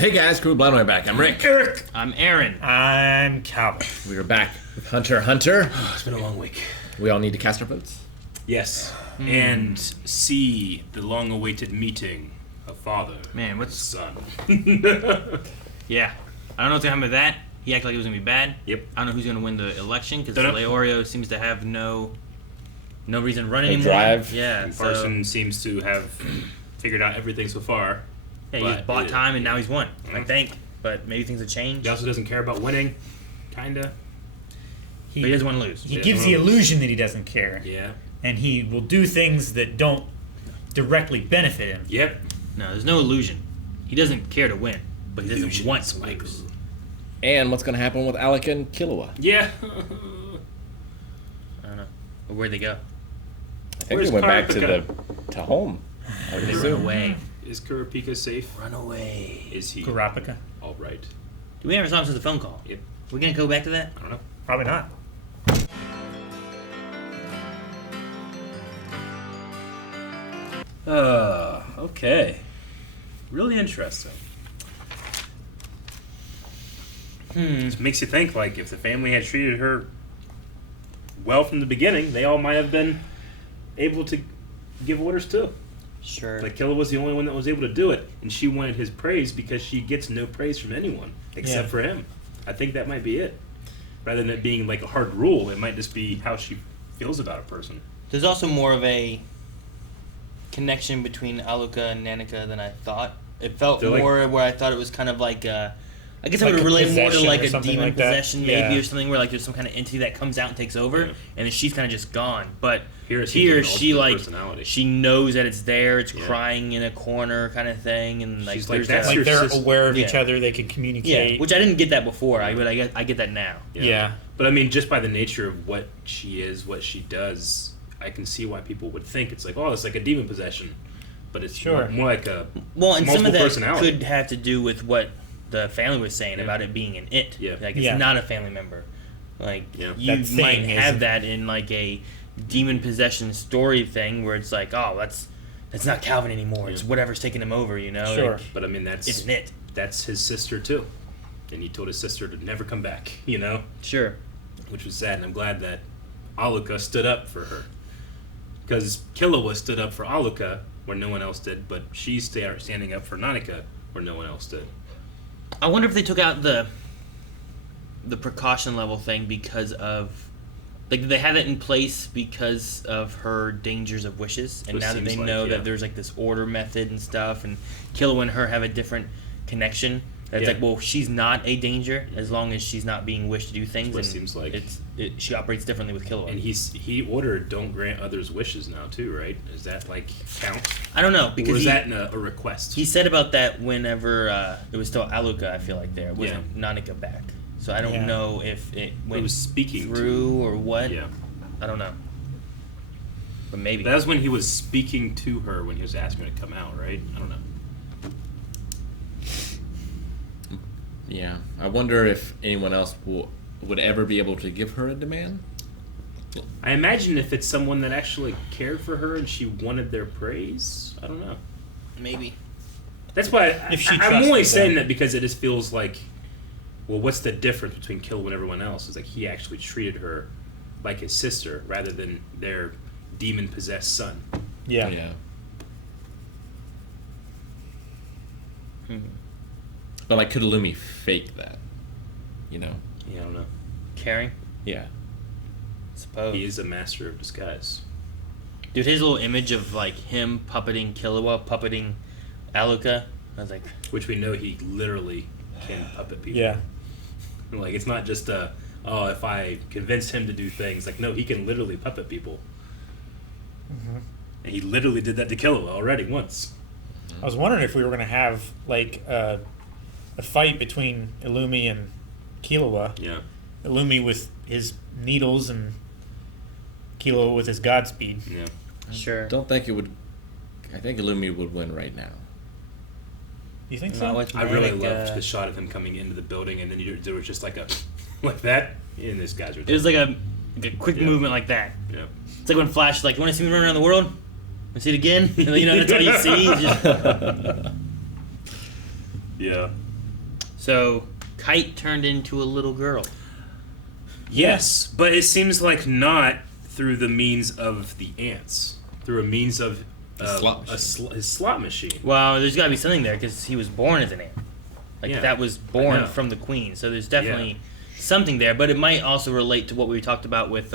Hey guys, Crew Blood on my back. I'm Rick. Eric. I'm Aaron. I'm Calvin. We are back with Hunter x Hunter. It's been a long week. We all need to cast our votes. Yes. And see the long-awaited meeting of father Man, and what's... son. Yeah. I don't know what's going to happen with that. He acted like it was going to be bad. Yep. I don't know who's going to win the election, because Don't know. Leorio seems to have no reason to run anymore. drive. Yeah, And so... Parson seems to have figured out everything so far. Yeah, he but just bought it- time, and now he's won. I Mhm. think. But maybe things have changed. He also doesn't care about winning, kinda. But he doesn't want to lose. He Yeah. gives the illusion that he doesn't care, Yeah. and he will do things that don't directly benefit him. Yep. No, there's no illusion. He doesn't care to win, but he doesn't Illusions, want to Michael. lose. And what's going to happen with Alec and Killua? Yeah. I don't know. But where'd they go? I think Where's they went back Karapika? to home. I would They assume. run away. Is Kurapika safe? Run away. Is he Kurapika? all right? We haven't saw him since the phone call. Yep. We're going to go back to that? I don't know. Probably not. Okay. Really interesting. It makes you think, like, if the family had treated her well from the beginning, they all might have been able to give orders too. Sure. Like, Killua was the only one that was able to do it, and she wanted his praise because she gets no praise from anyone except Yeah. for him. I think that might be it. Rather than it being like a hard rule, it might just be how she feels about a person. There's also more of a connection between Aluka and Nanika than I thought. It felt They're like- more where I thought it was kind of like I guess I Like would a relate more to possession like or a something demon like that. possession maybe Yeah. or something where like there's some kind of entity that comes out and takes over, Yeah. and then she's kind of just gone. But Here she alternate like personality. she knows that it's there, it's Yeah. crying in a corner kind of thing, and like She's like, there's "That's that, Like your they're sis- aware of each Yeah. other, they can yeah, communicate. which I didn't get that before. I get that now. Yeah. But I mean, just by the nature of what she is, what she does, I can see why people would think it's like, oh, it's like a demon possession. But it's Sure. more like a Well, and some multiple of that personality. could have to do with what the family was saying Yeah. about it being an it. Yeah. Like it's Yeah. not a family member. Like Yeah. you That might thing have isn't- that in like a demon possession story thing where it's like, oh, that's not Calvin anymore. It's Yeah. whatever's taking him over. You know. Sure. Like, But I mean, that's it's an it. that's his sister too, and he told his sister to never come back. You know, Sure. which was sad, and I'm glad that Aluka stood up for her, because Killua stood up for Aluka where no one else did, but she's standing up for Nanika where no one else did. I wonder if they took out the precaution level thing because of. Like, did they have it in place because of her dangers of wishes? And It now that they seems like, know yeah. that there's, like, this order method and stuff, and Killua and her have a different connection, that's Yeah. like, well, she's not a danger as long as she's not being wished to do things. What it and seems like. she operates differently with Killua. And he ordered don't grant others wishes now too, right? Is that like count? I don't know, Or because is that a request? he said about that whenever it was still Aluka, I feel like there. It wasn't Nanika back. So I don't Yeah. know if it went was speaking through or what. Yeah. I don't know. But maybe. That was when he was speaking to her when he was asking her to come out, right? I don't know. Yeah. I wonder if anyone else would ever be able to give her a demand. I imagine if it's someone that actually cared for her and she wanted their praise, I don't know. Maybe. That's why If she I'm only trusted saying them. that because it just feels like, well, what's the difference between Killua and everyone else? It's like he actually treated her like his sister rather than their demon-possessed son. Yeah. Yeah. Hmm. But like, could Illumi fake that? You know? Yeah, I don't know. Caring? Yeah. Suppose. He is a master of disguise. Dude, his little image of like him puppeting Killua, puppeting Aluka, I was like, Which we know he literally can puppet people. Yeah. Like, it's not just if I convince him to do things. Like, no, he can literally puppet people. Mm-hmm. And he literally did that to Killua already once. I was wondering if we were going to have like a fight between Illumi and Killua. Yeah. Illumi with his needles and Killua with his Godspeed. Yeah. sure. Don't think it would. I think Illumi would win right now. You think Not so? with I really Nanika. loved the shot of him coming into the building, and then there was just like a, like that, and this guy's. It was like a quick Yeah. movement like that. Yeah. It's like when Flash is like, you want to see me run around the world? Want to see it again? You know, that's all you see. It's just- Yeah. So Kite turned into a little girl. Yes, but it seems like not through the means of the ants. Through a means of slot his slot machine. Well, there's got to be something there because he was born as an ant. Like Yeah, that was I born know. from the queen. So there's definitely something there, but it might also relate to what we talked about with.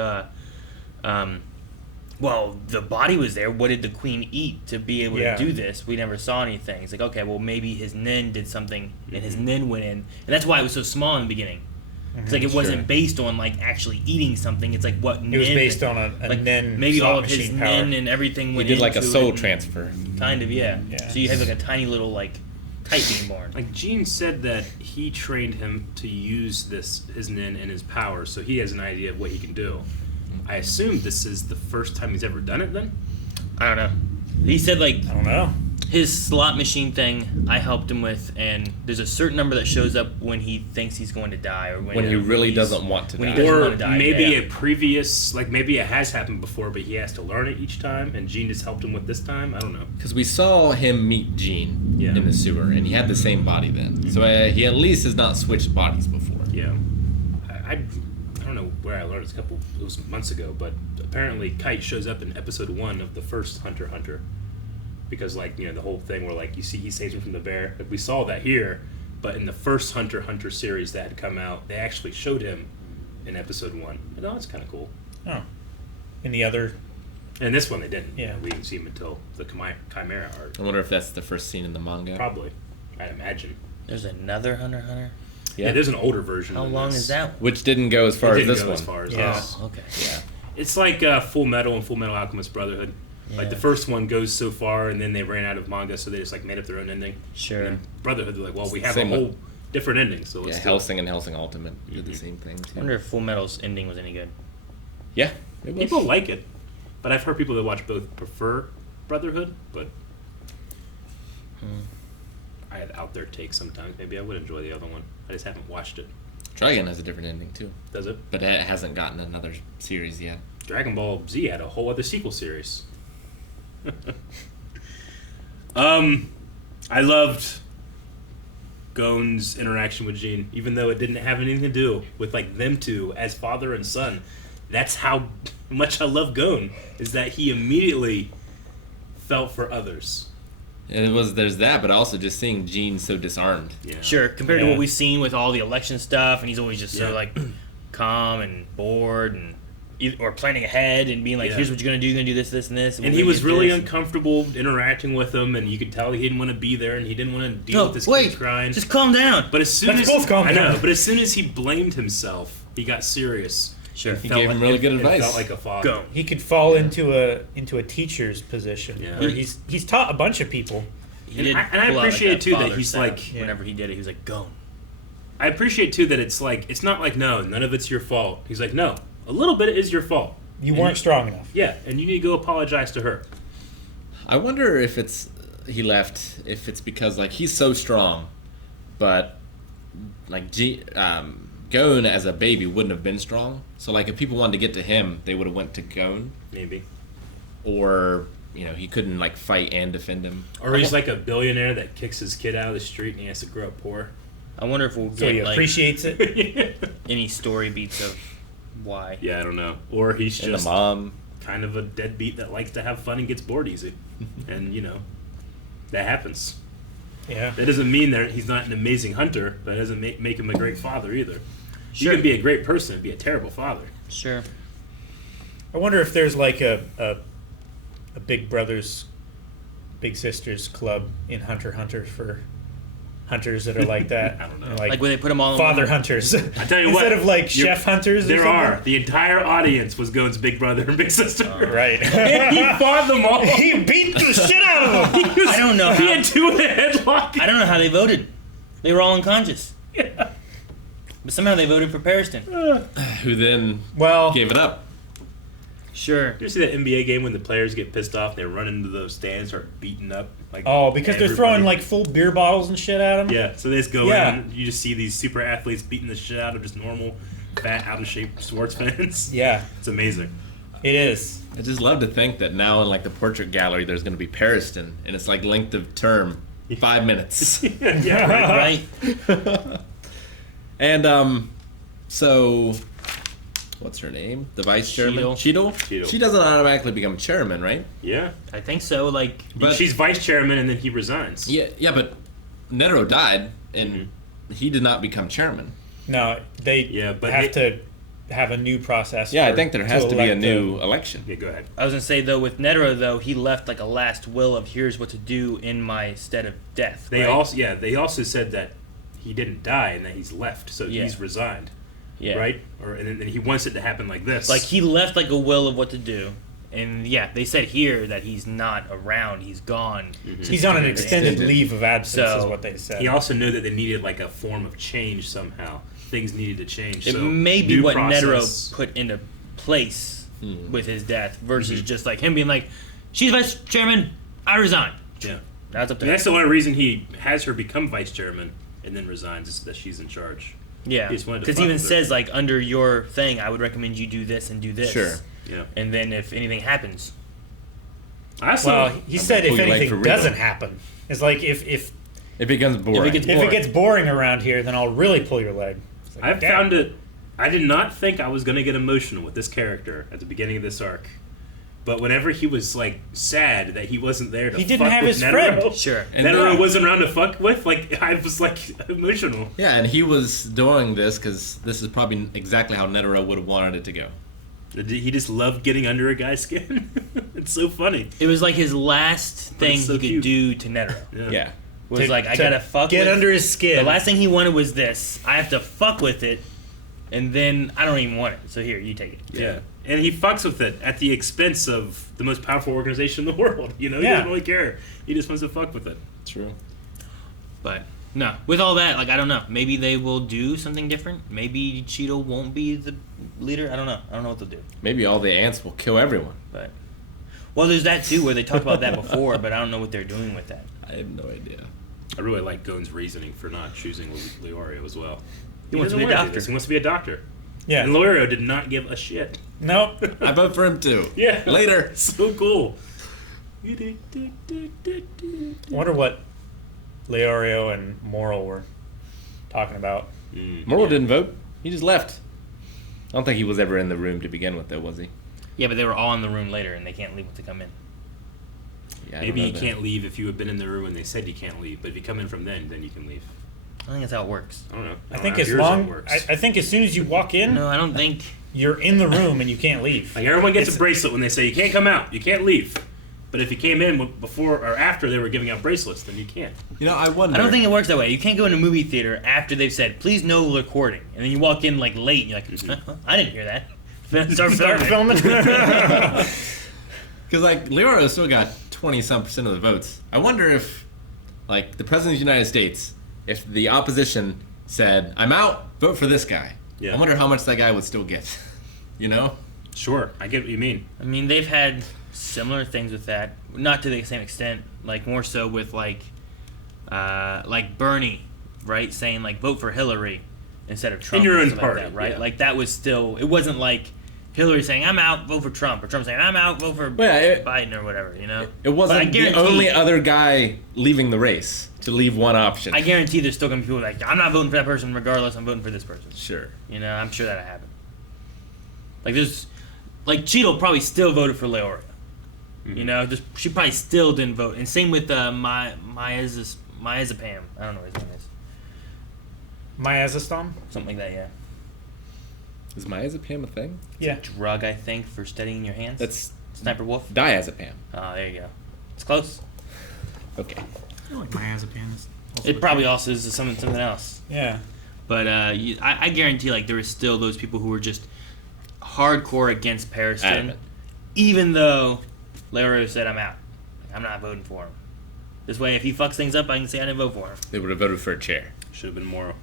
Well, the body was there. What did the queen eat to be able Yeah. to do this? We never saw anything. It's like, okay, well, maybe his nin did something, and his nin went in, and that's why it was so small in the beginning. It's like it wasn't Sure. based on like actually eating something. It's like what It was nin, based on a like nin maybe slot all of his machine power. nin and everything He went did like a into soul it and transfer. kind of, yeah. Yeah. So you had like a tiny little like Kite being born. Like Gene said that he trained him to use his nin and his power, so he has an idea of what he can do. I assume this is the first time he's ever done it. Then I don't know. He said like I don't know. his slot machine thing I helped him with, and there's a certain number that shows up when he thinks he's going to die, or when When he really he's- doesn't want to when he die. doesn't or wanna die, maybe yeah. a previous, like maybe it has happened before, but he has to learn it each time, and Gene just helped him with this time. I don't know. Because we saw him meet Gene Yeah. in the sewer, and he had the same body then. So he at least has not switched bodies before. Yeah, I don't know where I learned this it was months ago, but apparently Kite shows up in episode 1 of the first Hunter x Hunter, because like the whole thing where like you see he saves him from the bear. Like we saw that here, but in the first Hunter x Hunter series that had come out, they actually showed him in episode 1. And that's kind of cool. Oh. In the other, And this one they didn't. Yeah. We didn't see him until the Chimera art. I wonder if that's the first scene in the manga. Probably, I'd imagine. There's another Hunter x Hunter. Yeah, there's an older version. How than long this. is that? Which didn't go as far It as didn't this go one. as far as Yeah. this. Oh, okay. Yeah. It's like Full Metal and Full Metal Alchemist Brotherhood. Like the Yeah. first one goes so far, and then they ran out of manga, so they just like made up their own ending. Sure. And then Brotherhood, they're like, well, we have Same a with- whole different ending, so Yeah, let's do it. Hellsing and Hellsing Ultimate did the same thing I too. wonder if Full Metal's ending was any good. Yeah, it was. People like it, but I've heard people that watch both prefer Brotherhood, but I had out there takes sometimes. Maybe I would enjoy the other one. I just haven't watched it. Trigun has a different ending too, Does it? but it hasn't gotten another series yet. Dragon Ball Z had a whole other sequel series. I loved Gon's interaction with Gene, even though it didn't have anything to do with like them two as father and son. That's how much I love Gon, is that he immediately felt for others. There's that, but also just seeing Gene so disarmed. Yeah. Sure, compared to Yeah. what we've seen with all the election stuff, and he's always just so Yeah. like calm and bored, and or planning ahead and being like, Yeah. "Here's what you're gonna do. You're gonna do this, this, and this." And we're he gonna was get really this." uncomfortable interacting with them, and you could tell he didn't want to be there, and he didn't want to deal No, with this wait, kid crying. just calm down. But as soon Let's as both calm I know, down. but as soon as he blamed himself, he got serious. Sure. And He felt gave him like- really good and advice. Felt like a father. Go. he could fall into a teacher's position Yeah. where he's taught a bunch of people. He And did I pull out, appreciate, too, that father he's sound. like- Yeah. whenever he did it, he was like, "Go." I appreciate too that it's like it's not like no, none of it's your fault. He's like no, a little bit is your fault. You And weren't strong enough. Yeah, and you need to go apologize to her. I wonder if he left if it's because like he's so strong, but like Gon as a baby wouldn't have been strong. So like if people wanted to get to him, they would have went to Gon, Maybe, or he couldn't like fight and defend him. or he's like a billionaire that kicks his kid out of the street and he has to grow up poor. I wonder if we'll So he get like appreciates it. any story beats of why. Yeah, I don't know. Or he's And the just mom. kind of a deadbeat that likes to have fun and gets bored easy, and that happens. Yeah. That doesn't mean that he's not an amazing hunter. That doesn't make him a great father either. Sure. You can be a great person and be a terrible father. Sure. I wonder if there's like a big brothers, big sisters club in Hunter x Hunter for hunters that are like that. I don't know. They're Like when they put them all in father one- hunters. I tell you Instead what, of like you're- chef hunters. or There are. something. The entire audience was Gon's big brother and big sister. Right. And he fought them all. he beat the shit out of them. I don't know He how. had two in a headlock. I don't know how they voted. They were all unconscious, Yeah. but somehow they voted for Pariston. Who then Well, gave it up? Sure. Did you see that NBA game when the players get pissed off and they run into those stands, start beating up? Like oh, because they're everybody? throwing like full beer bottles and shit at them. Yeah, so they just go Yeah. in and you just see these super athletes beating the shit out of just normal, fat, out of shape sports fans. Yeah, It's amazing. it is. I just love to think that now in like the portrait gallery there's going to be Pariston, and it's like length of term 5 minutes. Yeah, right. Right? And so what's her name? The vice chairman? Cheadle. Cheadle? She doesn't automatically become chairman, right? Yeah. I think so. Like, But She's vice chairman, and then he resigns. yeah, but Netero died, and he did not become chairman. No, they but have to have a new process. Yeah, I for- think there has to be a elect new election. Yeah, go ahead. I was gonna say though, with Netero though, he left like a last will of here's what to do in my stead of death. They right? they also said that he didn't die and that he's left, so Yeah. he's resigned, Yeah. right? And then he wants it to happen like this. Like he left like a will of what to do, and yeah, they said here that he's not around, he's gone. since He's on an the extended Extended. leave of absence, is So, what they said. he also knew that they needed like a form of change somehow. Things needed to change. It so may be new what process- Netero put into place with his death versus just like him being like, she's vice chairman, I resign. Yeah. That's up to And him. that's the only reason he has her become vice chairman and then resigns is that she's in charge. Yeah, He just wanted to because fuck even with her. says like under your thing, I would recommend you do this and do this. Sure. Yeah. And then if anything happens, I also, well, he said pull if your leg anything for real. doesn't happen, it's like if It becomes boring. gets- if it gets boring around here, then I'll really pull your leg. It's like, I've damn. found it. I did not think I was going to get emotional with this character at the beginning of this arc. But whenever he was like sad that he wasn't there to He didn't fuck have with his Netero, friend. sure. And Netero yeah. wasn't around to fuck with, like I was like emotional. Yeah, and he was doing this because this is probably exactly how Netero would have wanted it to go. He just loved getting under a guy's skin. It's so funny. It was like his last thing so he could cute. do to Netero. Yeah. Was To- like, I to gotta fuck get with under his skin. The last thing he wanted was this. I have to fuck with it, and then I don't even want it. So here, you take it. Yeah. And he fucks with it at the expense of the most powerful organization in the world. You know, he Yeah. doesn't really care. He just wants to fuck with it. True. But no, with all that, like I don't know. Maybe they will do something different. Maybe Cheeto won't be the leader. I don't know. I don't know what they'll do. Maybe all the ants will kill everyone. But well, there's that too, where they talked about that before, but I don't know what they're doing with that. I have no idea. I really like Gon's reasoning for not choosing Leorio as well. He wants to doesn't be a wanna do doctor. this. He wants to be a doctor. Yeah. And Leorio did not give a shit. Nope. I vote for him too. Yeah. Later. So cool. I wonder what Leorio and Moral were talking about. Moral didn't vote. He just left. I don't think he was ever in the room to begin with, though, was he? Yeah, but they were all in the room later, and they can't leave once they come in. Yeah, I don't Maybe know you that. can't leave if you have been in the room and they said you can't leave. But if you come in from then you can leave. I think that's how it works. I don't know. I don't think know as how yours long, works. I think as soon as you walk in, No, I don't think. you're in the room and you can't leave. Like everyone gets It's- a bracelet when they say you can't come out, you can't leave. But if you came in before or after they were giving out bracelets, then you can't. You know, I wonder. I don't think it works that way. You can't go in a movie theater after they've said, please no recording. And then you walk in like late and you're like, I didn't hear that. Start filming. Because, like, Leorio still got 20-some% of the votes. I wonder if, like, the President of the United States, if the opposition said, I'm out, vote for this guy. Yeah. I wonder how much that guy would still get. You know? Sure, I get what you mean. I mean, they've had similar things with that. Not to the same extent. Like, more so with, like Bernie, right? Saying, like, vote for Hillary instead of Trump. In your or own something party, like that, right? yeah. Like, that was still... It wasn't like Hillary saying, I'm out, vote for Trump. Or Trump saying, I'm out, vote for Well, yeah, Biden or whatever, you know? It But I wasn't the guarantee- only other guy leaving the race to leave one option. I guarantee there's still going to be people like, I'm not voting for that person regardless, I'm voting for this person. Sure. You know, I'm sure that'll happen. Like, there's... Like, Cheeto probably still voted for Leorio. You know, she probably still didn't vote. And same with Maezapam. I don't know what his name is. Miazastom? Something like that, yeah. Is Miazapam a thing? Yeah. Drug, I think, for steadying your hands. That's Sniper Wolf. Diazepam. Oh, there you go. It's close. Okay. I feel like Miazapam is It probably also is something else. Yeah. But I guarantee, like, there were still those people who were just hardcore against Pariston, Adamant. even though Leorio said, I'm out. Like, I'm not voting for him. This way, if he fucks things up, I can say I didn't vote for him. They would have voted for a chair. Should have been Moro.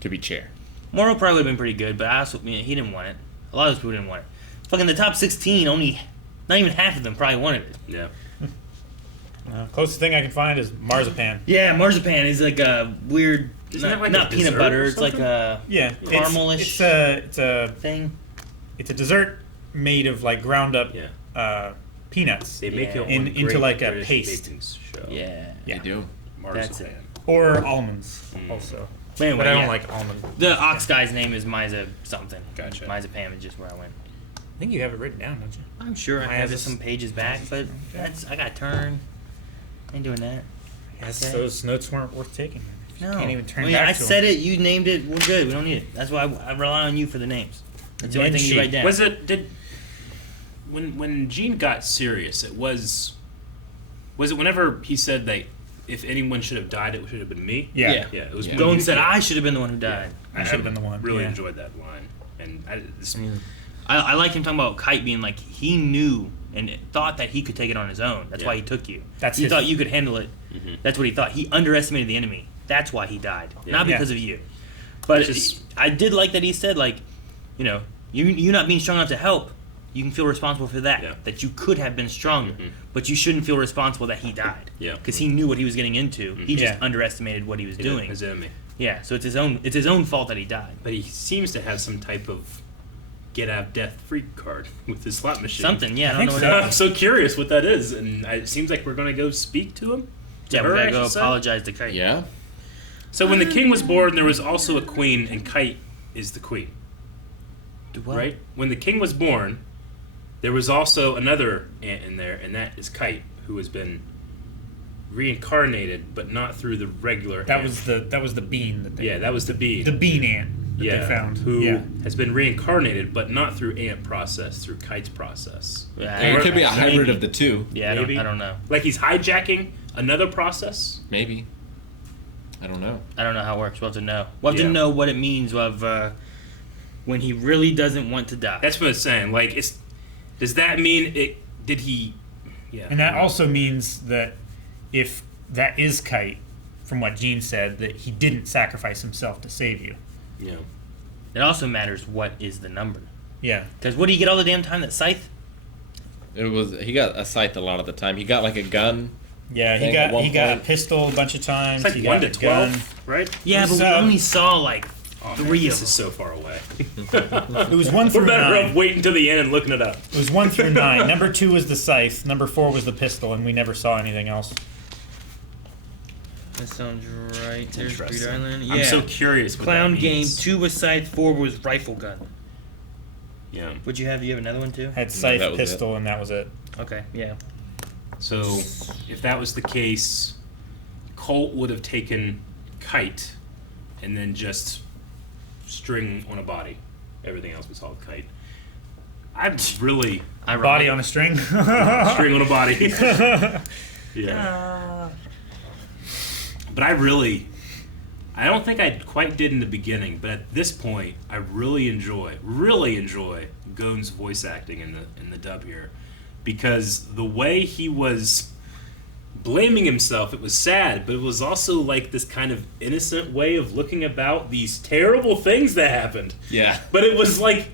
To be chair. Moro probably would have been pretty good, but I also, he didn't want it. A lot of those people didn't want it. Fucking the top 16, only, not even half of them probably wanted it. Yeah. Closest thing I can find is marzipan. Yeah, marzipan is like a weird, Isn't that like not a peanut dessert butter, or it's like something? a Yeah. Caramelish thing. It's a dessert made of like ground up Yeah. peanuts. They make Yeah. it Into great like a British paste. baking show. Yeah. Yeah. They do. Marzipan. Or almonds, also. But anyway, But I don't yeah. like almond. The ox guy's name is Miza something. Gotcha. Miza Pam is just where I went. I think you have it written down, don't you? I'm sure I have it Miza's- some pages back, but I got turn. Ain't doing that. Yes, Okay. those notes weren't worth taking. You No. can't even turn Well, back I to said them. it. You named it. We're good. We don't need it. That's why I rely on you for the names. That's the only thing you Menchie. write down. Was it when Gene got serious? It was it whenever he said that if anyone should have died, it should have been me. Yeah. Yeah, it was. Yeah. when Gon he- said I should have been the one who died. I should have been the one. Really yeah. enjoyed that line, and I like him talking about Kite being like he knew and thought that he could take it on his own. That's Yeah. why he took you. That's he his- thought you could handle it. Mhm. That's what he thought. He underestimated the enemy. That's why he died, Yeah. not Yeah. because of you. But It's just- I did like that he said like, you know, you not being strong enough to help. You can feel responsible for that. Yeah. That you could have been stronger, Mhm. but you shouldn't feel responsible that he died. Yeah. Because he knew what he was getting into. He just Yeah. underestimated what he was doing. his enemy. Yeah. So it's his own fault that he died. But he seems to have some type of get out of death free card with his slot machine. Something. Yeah. I don't think know what so. that I'm is. so curious what that is, and it seems like we're going to go speak to him. Yeah. We Her, gotta I go should say. apologize to Kite. Yeah. So when the king was born, there was also a queen, and Kite is the queen, Do what? right? When the king was born, there was also another ant in there, and that is Kite, who has been reincarnated, but not through the regular. That ant. was the bean that they that was the bee. the bean ant that yeah, they found. who yeah. has been reincarnated, but not through ant process, through Kite's process. Yeah, It could be a maybe. hybrid of the two. Yeah, Maybe. I don't know. Like he's hijacking another process. Maybe. I don't know. I don't know how it works. We'll have to know. We'll have Yeah. to know what it means of when he really doesn't want to die. That's what it's saying. Like, does that mean it? Did he? Yeah. And that also means that if that is Kite, from what Gene said, that he didn't sacrifice himself to save you. Yeah. It also matters what is the number. Yeah. Because what do you get all the damn time? That scythe? He got a scythe a lot of the time. He got like a gun. Yeah, he Thing at got one he got a point. pistol a bunch of times. It's like he 1 got to a gun. 12, right? Yeah, but we So- only saw like Oh, man, 3 of this them. is so far away. It was 1 We're through better 9. off waiting till the end and looking it up. It was 1 through 9. Number 2 was the scythe. Number 4 was the pistol, and we never saw anything else. That sounds right. There's Greed Interesting. Island. Yeah. I'm so curious. What Clown that game. means. 2 was scythe. 4 was rifle gun. Yeah. What'd you have? You have another one too? Had scythe, that was pistol, and that was it. Okay. Yeah. So, if that was the case, Colt would have taken Kite, and then just string on a body. Everything else was all Kite. I'm really Body on a string. string on a body. Yeah. But I don't think I quite did in the beginning, but at this point, I really enjoy Gon's voice acting in the dub here, because the way he was blaming himself, it was sad, but it was also like this kind of innocent way of looking about these terrible things that happened. Yeah. But it was like,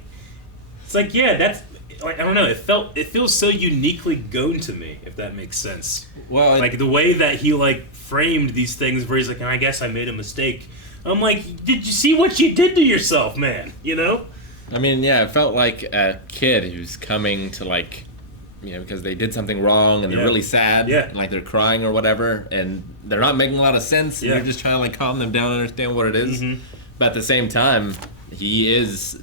it's like, yeah, that's like, I don't know, it feels so uniquely Gon to me, if that makes sense. Well, Like the way that he like framed these things where he's like, I guess I made a mistake. I'm like, did you see what you did to yourself, man? You know? I mean, yeah, it felt like a kid who's coming to like, because they did something wrong and they're Yeah. really sad, Yeah. like they're crying or whatever, and they're not making a lot of sense, and Yeah. you're just trying to like calm them down and understand what it is. Mhm. But at the same time, he is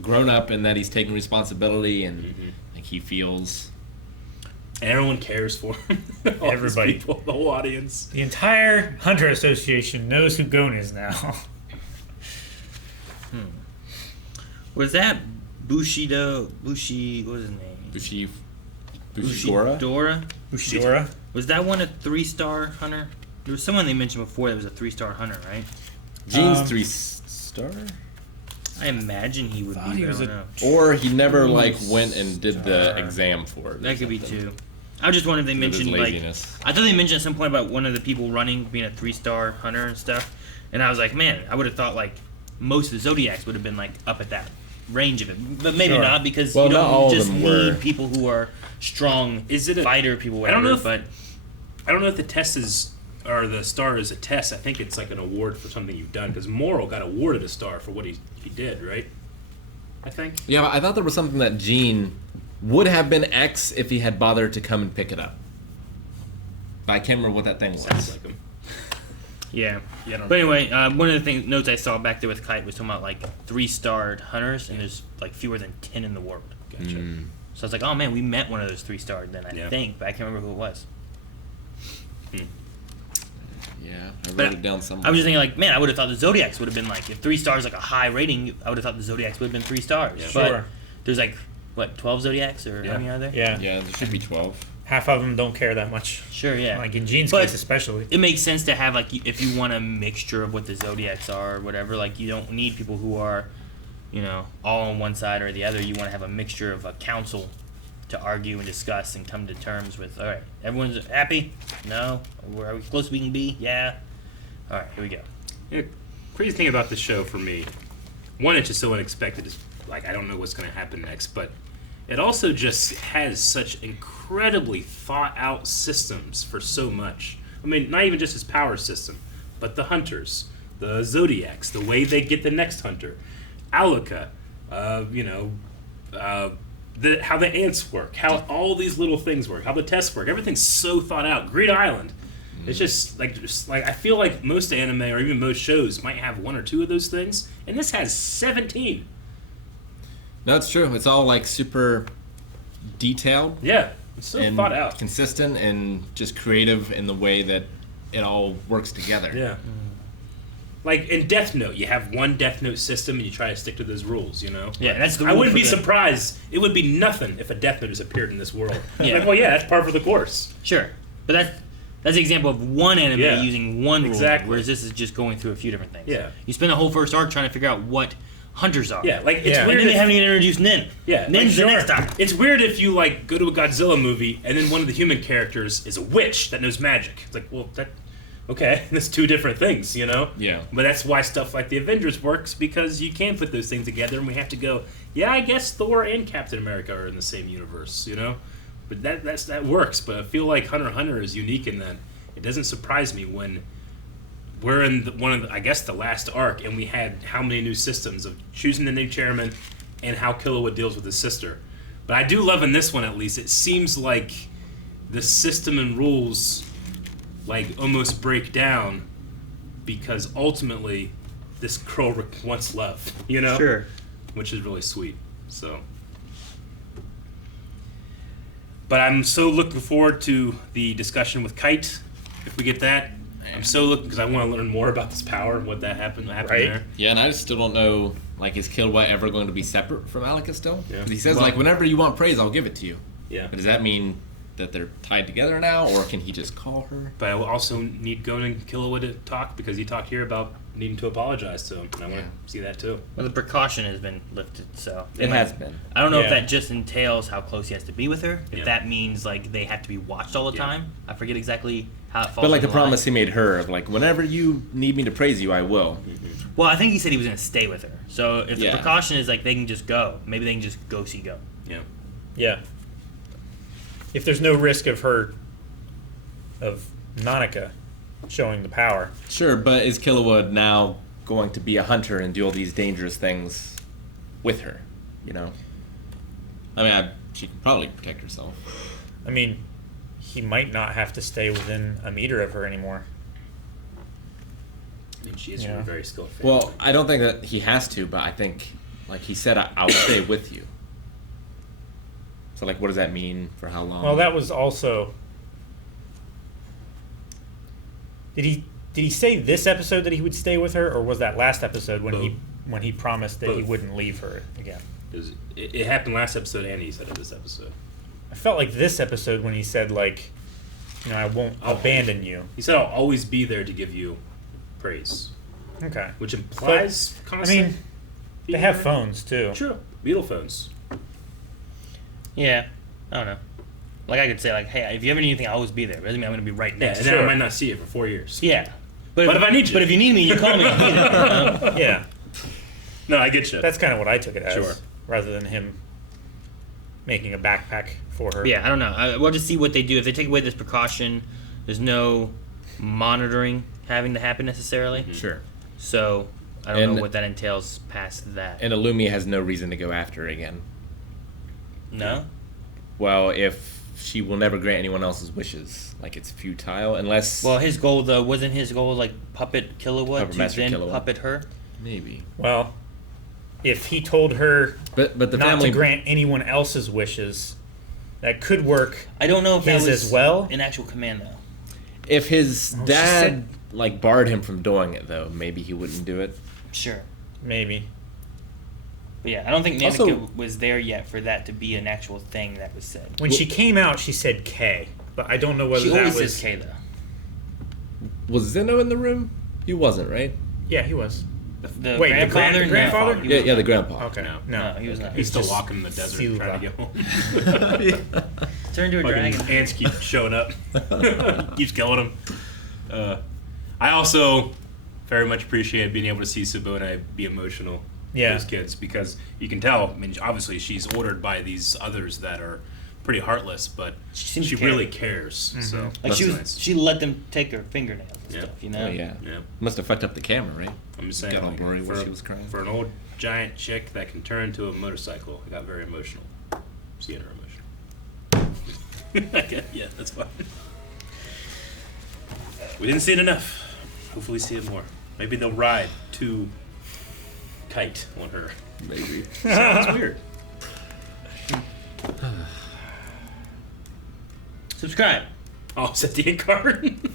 grown up in that he's taking responsibility and like he feels. And everyone cares for him. All these Everybody. people, the whole audience. The entire Hunter Association knows who Gon is now. Was that Bushido? What was his name? Bushigora? Bushidora? Bushidora. Was that one a 3-star hunter? There was someone they mentioned before that was a 3-star hunter, right? Gene's Um, 3-star? I imagine he would Thought be. he But was I don't a- know. Or he never like went and did the Star. exam for it. or That could be something. too. I was just wondering if they With his mentioned like. laziness. I thought they mentioned at some point about one of the people running being a 3-star hunter and stuff, and I was like, man, I would have thought like most of the Zodiacs would have been like up at that range of it, but maybe Sure. not because Well, you not all don't of just them need were. people who are strong Is it a- fighter people, I don't whatever. know if- But I don't know if the test is, or the star is a test. I think it's like an award for something you've done, because Moral got awarded a star for what he did, right? I think. Yeah, but I thought there was something that Gene would have been X if he had bothered to come and pick it up. But I can't remember what that thing was. Sounds like him. Yeah. Yeah, I don't But anyway, one of the notes I saw back there with Kite was talking about like 3-starred hunters, and there's like fewer than 10 in the world. Gotcha. So I was like, oh man, we met one of those 3-starred then, I Yeah. think, but I can't remember who it was. Yeah, I wrote But it down somewhere. I was just thinking, like, man, I would have thought the Zodiacs would have been like, if 3 stars like a high rating, I would have thought the Zodiacs would have been 3 stars. Yeah. But Sure. there's like, what, 12 Zodiacs, or Yeah. how many are there? Yeah. Yeah, there should be 12. Half of them don't care that much. Sure, yeah. Like in Gene's But- case, especially. It makes sense to have, like, if you want a mixture of what the Zodiacs are or whatever, like, you don't need people who are, you know, all on one side or the other. You want to have a mixture of a council to argue and discuss and come to terms with. All right, everyone's happy? No? Are we close we can be? Yeah. All right, here we go. Yeah, crazy thing about this show for me, one, it's just so unexpected. It's like, I don't know what's going to happen next, but it also just has such incredibly thought out systems for so much. I mean, not even just his power system, but the hunters, the Zodiacs, the way they get the next hunter, Alaka, how the ants work, how all these little things work, how the tests work. Everything's so thought out. Greed Island. It's just like I feel like most anime or even most shows might have 1 or 2 of those things, and this has 17. No, it's true. It's all like super detailed Yeah, it's so and thought out. consistent and just creative in the way that it all works together. Yeah. Like in Death Note, you have one Death Note system and you try to stick to those rules, you know? Yeah, that's the I rule wouldn't for be the- surprised. It would be nothing if a Death Note just appeared in this world. Yeah. Like, well, yeah, that's par for the course. Sure. But that's an example of one anime Yeah, using one rule, exactly. whereas this is just going through a few different things. Yeah. You spend the whole first arc trying to figure out what hunters are. Yeah, like, it's Yeah. And weird then they if, haven't even introduced Nin. yeah, Nin's like, the next time. It's weird if you, like, go to a Godzilla movie and then one of the human characters is a witch that knows magic. It's like, well, okay, that's 2 different things, you know? Yeah. But that's why stuff like the Avengers works, because you can put those things together and we have to go, yeah, I guess Thor and Captain America are in the same universe, you know? But that works, but I feel like Hunter x Hunter is unique in that it doesn't surprise me when we're in I guess the last arc, and we had how many new systems of choosing the new chairman and how Killua deals with his sister. But I do love in this one, at least, it seems like the system and rules like almost break down because ultimately this girl wants love, you know? Sure. Which is really sweet. So, but I'm so looking forward to the discussion with Kite. If we get that, I'm so looking because I want to learn more about this power and what happened Right. there. Yeah, and I still don't know, like, is Killua ever going to be separate from Alaka still? Yeah. 'Cause he says, Well- like, whenever you want praise, I'll give it to you. Yeah. But does that mean that they're tied together now, or can he just call her? But I will also need Gon and Killua to talk because he talked here about needing to apologize to him, and I want to see that too. Well, the precaution has been lifted, so It has been. I don't know Yeah. if that just entails how close he has to be with her. If Yeah. that means like they have to be watched all the Yeah. time. I forget exactly how it falls. But, like, in the line. promise he made her of, like, whenever you need me to praise you, I will. Well, I think he said he was going to stay with her. So if the Yeah. precaution is like they can just go, maybe they can just go see Go. Yeah. Yeah. If there's no risk of Nanika showing the power. Sure, but is Killua now going to be a hunter and do all these dangerous things with her? You know? I mean, she can probably protect herself. I mean, he might not have to stay within a meter of her anymore. I mean, she is Yeah. a very skilled fan. Well, I don't think that he has to, but I think, like he said, I'll stay with you. So, like, what does that mean for how long? Well, that was also. Did he say this episode that he would stay with her, or was that last episode when he promised that he Both. wouldn't leave her again? It happened last episode, and he said it this episode. I felt like this episode when he said, like, I won't abandon you. He said, "I'll always be there to give you praise," Okay. which implies I constant. mean, they have phones too. True. Beetle phones. Yeah, I don't know. Like I could say, like, hey, if you ever need anything, I'll always be there. It doesn't mean I'm going to be right Yeah, next and to then I you. might not see it for 4 years. Yeah, But if I need you. But if you need me, you call me. I'll be there, you know? Yeah, No, I get you. that's kind of what I took it as, Sure. rather than him making a backpack for her. Yeah, I don't know. We'll just see what they do. If they take away this precaution, there's no monitoring having to happen necessarily. Sure. So I don't And- know what that entails past that. And Illumi has no reason to go after her again. No? Well, if she will never grant anyone else's wishes. Like it's futile unless Well, his goal though wasn't his goal like puppet Killua Puppet to Master then Killua. puppet her. maybe. Well, if he told her But the not family to grant anyone else's wishes, that could work. I don't know if that His was as well? an actual command though. if his she dad said- like barred him from doing it though, maybe he wouldn't do it. Sure. Maybe. But yeah, I don't think Nanika Also- was there yet for that to be an actual thing that was said. When she came out, she said K, but I don't know whether She that always was. says K though. Was Zeno in the room? He wasn't, right? Yeah, he was. The Wait, the grandfather? grandfather? No, he Yeah, was yeah, not. the grandpa. Okay. No. No, he was not. He's still just walking in the desert Silva. trying to get home. Turn into a Fucking dragon. ants keep showing up. Keeps killing them. I also very much appreciate being able to see Sabuna be emotional Yeah. with those kids because you can tell. I mean, obviously she's ordered by these others that are pretty heartless, but She seems she to care. really cares. So Like that's she was, nice. she let them take her fingernails and Yeah. stuff, you know. Oh yeah. Yeah. Must have fucked up the camera, right? I'm just saying, Got all like, blurry when for, she was crying. for an old giant chick that can turn to a motorcycle, I got very emotional. Seeing her emotional. Okay, yeah, that's fine. We didn't see it enough. Hopefully, see it more. Maybe they'll ride to Kite on her. Maybe. Sounds weird. Subscribe. Oh, is that the end card?